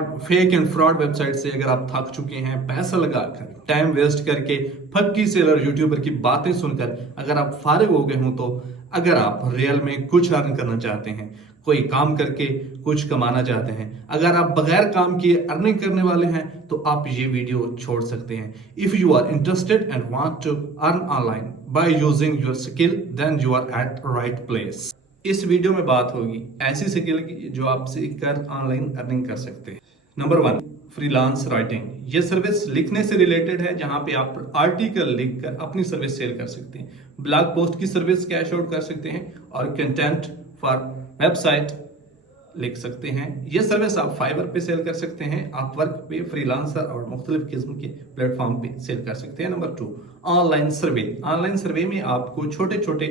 Fake and fraud website से अगर आप थक चुके हैं, पैसा लगाकर टाइम वेस्ट करके फक्की सेलर यूट्यूबर की बातें सुनकर अगर आप फारिग हो गए हो, तो अगर आप रियल में कुछ अर्न करना चाहते हैं, कोई काम करके कुछ कमाना चाहते हैं, अगर आप बगैर काम किए अर्निंग करने वाले हैं, तो आप ये वीडियो छोड़ सकते हैं। If you are interested and want to earn online by using your skill, then you are at right place. इस वीडियो में बात होगी ऐसी स्किल की जो आप सीखकर ऑनलाइन अर्निंग कर सकते हैं। Number 1, freelance writing. ये सर्विस लिखने से रिलेटेड है, जहां पे आप आर्टिकल लिखकर अपनी सर्विस सेल कर सकते हैं, ब्लॉग पोस्ट की सर्विस कैश आउट कर सकते हैं और कंटेंट फॉर वेबसाइट लिख सकते हैं। ये सर्विस आप फाइवर पे सेल कर सकते हैं, आप वर्क पे, फ्रीलांसर और मुख्तलिफ किस्म के प्लेटफॉर्म पे सेल कर सकते हैं। Number 2, online survey. Online survey में आपको छोटे छोटे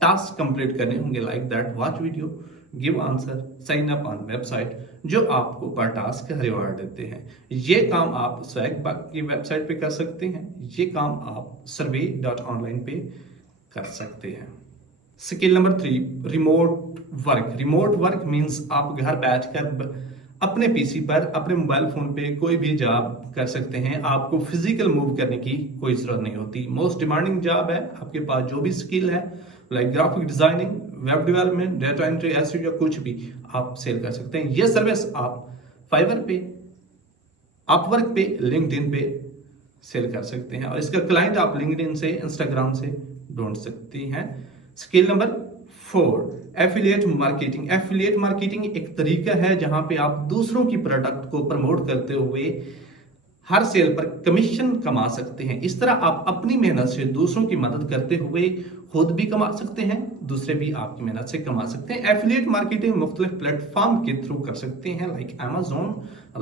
टास्क कंप्लीट करने होंगे, like that watch video, give answer, sign up on website, जो आपको पर टास्क रिवार्ड देते हैं। ये काम आप स्वैगबग की वेबसाइट पे कर सकते हैं, ये काम आप survey.online पे कर सकते हैं। Skill number 3, remote work. Remote work means आप घर बैठकर अपने पीसी पर, अपने मोबाइल फोन पे कोई भी जॉब कर सकते हैं। आपको फिजिकल मूव करने की कोई जरूरत नहीं होती। मोस्ट डिमांडिंग जॉब है, आपके पास जो भी स्किल है, like graphic designing, web development, data entry, SEO या कुछ भी आप सेल कर सकते हैं। ये सर्विस आप फाइवर पे, अपवर्क पे, लिंक्डइन पे सेल कर सकते हैं और इसका क्लाइंट आप लिंक्डइन से, इंस्टाग्राम से ढूंढ सकती हैं। Skill number 4, affiliate marketing. Affiliate marketing एक तरीका है जहां पे आप दूसरों की प्रोडक्ट को प्रमोट करते हुए हर सेल पर कमीशन कमा सकते हैं। इस तरह आप अपनी मेहनत से दूसरों की मदद करते हुए खुद भी कमा सकते हैं, दूसरे भी आपकी मेहनत से कमा सकते हैं। एफिलिएट मार्केटिंग मुख्तलिफ प्लेटफॉर्म के थ्रू कर सकते हैं, लाइक Amazon,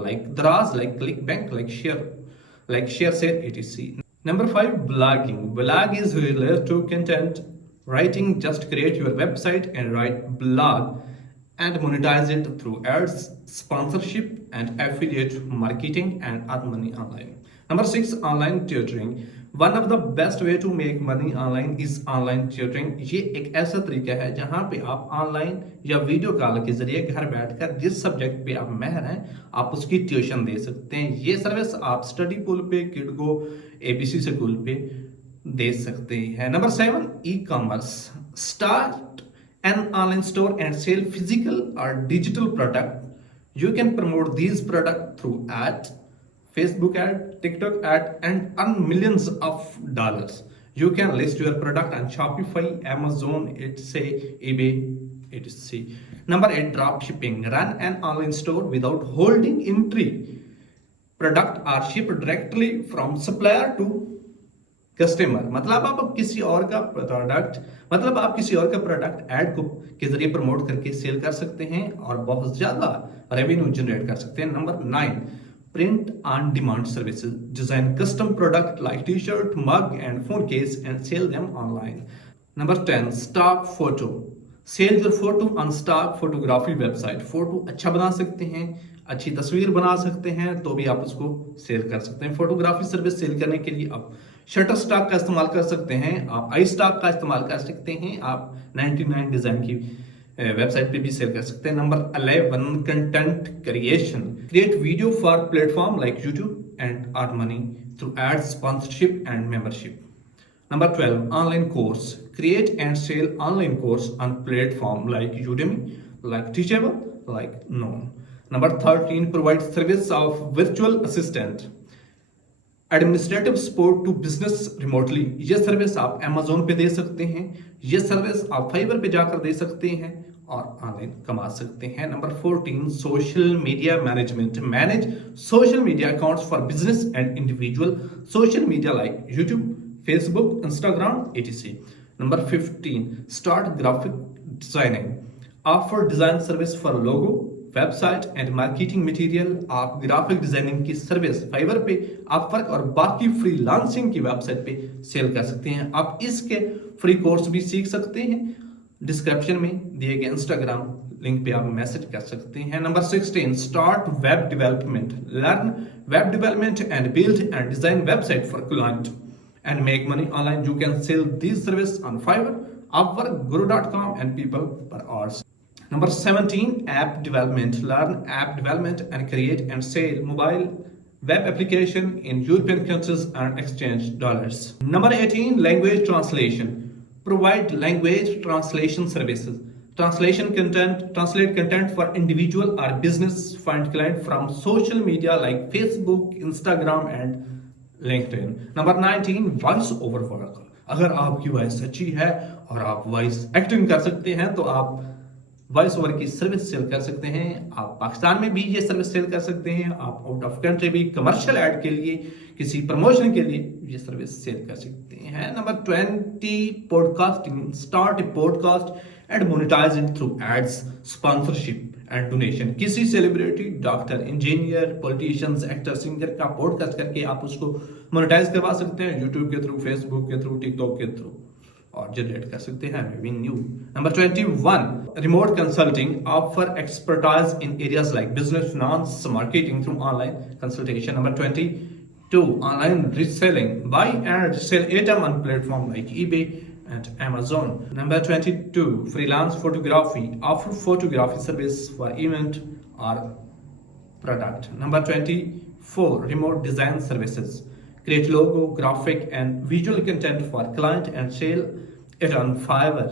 लाइक दराज, like click bank, like share etc. Number 5, blogging. Blog is related to content writing. Just create your website and write blog and monetize it through ads, sponsorship and affiliate marketing and earn money online. Number 6, online tutoring. One of the best way to make money online is online tutoring. ये एक ऐसा तरीका है जहां पे आप online या video call के जरिए घर बैठकर जिस सब्जेक्ट पे आप माहिर हैं, आप उसकी ट्यूशन दे सकते हैं। ये सर्विस आप स्टडी पूल पे, किडगो, एबीसी स्कूल पे दे सकते हैं। Number 7, e commerce. Start an online store and sell physical or digital product. You can promote these products through ad, Facebook ad, TikTok ad and earn millions of dollars. You can list your product on Shopify, Amazon, eBay, etc. Number 8, drop shipping. Run an online store without holding inventory. Product are shipped directly from supplier to customer. मतलब आप किसी और का product add को के जरिए promote करके cell कर सकते हैं और बहुत ज्यादा रेवेन्यू जनरेट कर सकते हैं। Number 9, print on demand services. Design custom product like T shirt, mug and phone case and sell them online. Number 10, stock photo. Sell your photo on stock photography website. Photo अच्छा बना सकते हैं, अच्छी तस्वीर बना सकते हैं, तो भी आप उसको सेल कर सकते हैं। फोटोग्राफी सर्विस सेल करने के लिए आप शटर स्टॉक का इस्तेमाल कर सकते हैं, आप आई स्टॉक का इस्तेमाल कर सकते हैं, आप 99 डिजाइन की वेबसाइट पे भी सेल कर सकते हैं। Number 11, content creation. Create video for platform like YouTube and earn money through ads, sponsorship and membership. Number 12, online course. Create and sell online course on platform like Udemy, like Teachable, like Known. Number 13, provide service of virtual assistant. Administrative support to business remotely. ये service आप Amazon पे दे सकते हैं, ये service आप fibre पे जाकर दे सकते हैं और ऑनलाइन कमा सकते हैं। Number 14, social media management. Manage social media accounts for business and individual social media like YouTube, Facebook, Instagram, etc. Number 15, start graphic designing. Offer design service for logo, website and marketing material. आप graphic designing की service fibre पे, Upwork और बाकी freelancing की website पे cell कर सकते हैं। आप इसके फ्री कोर्स भी सीख सकते हैं, डिस्क्रिप्शन में दिए गए इंस्टाग्राम लिंक पे आप मैसेज कर सकते हैं। Number 16, start web development. Learn web development and build and design website for client and make money online. You can sell these service on Fiverr, Upwork, Guru.com and people per hours. Number 17, app development. Learn app development and create and sell mobile web application in European countries and exchange dollars. Number 18, language translation. Provide language translation services. Translate content for individual or business. Find client from social media like Facebook, Instagram and LinkedIn. Number 19, voice over work. अगर आपकी voice अच्छी है और आप voice acting कर सकते हैं तो आप वॉइस ओवर की सर्विस सेल कर सकते हैं. आप पाकिस्तान में भी ये सर्विस सेल कर सकते हैं. आप आउट ऑफ कंट्री भी कमर्शियल ऐड के लिए, किसी प्रमोशन के लिए ये सर्विस सेल कर सकते हैं. Number 20, podcasting. Start a podcast and monetise it through ads, sponsorship and donation. किसी celebrity, doctor, engineer, politicians, actor, singer का पॉडकास्ट करके आप उसको मोनेटाइज करवा सकते हैं यूट्यूब के थ्रू, फेसबुक के थ्रू, टिकटॉक के थ्रू और जनरेट कर सकते हैं revenue. Number 21, remote consulting. Offer expertise in areas like business, finance, marketing through online consultation. Number 22, online reselling. Buy and sale item on platform like eBay and Amazon. Number 22, freelance photography. Offer photography service for event or product. Number 24, remote design services. Create logo, graphic and visual content for client and sell it on Fiverr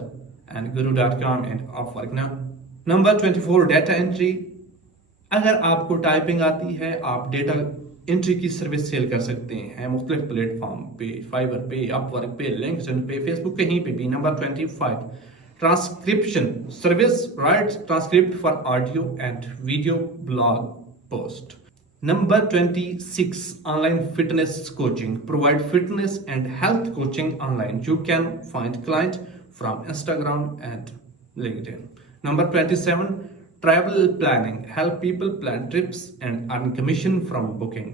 and Guru.com and Upwork. Now, number 24, data entry. अगर आपको typing आती है, आप data entry की service cell कर सकते हैं मुख्तलिफ प्लेटफॉर्म पे, फाइवर पे, अपवर्क पे, लिंक्डइन पे, फेसबुक, कहीं पे भी. Number 25, transcription service. Right transcript for audio and video blog post. Number 26, online fitness coaching. Provide fitness and health coaching online. You can find client from Instagram and LinkedIn. Number 27, travel planning. Help people plan trips and earn commission from booking.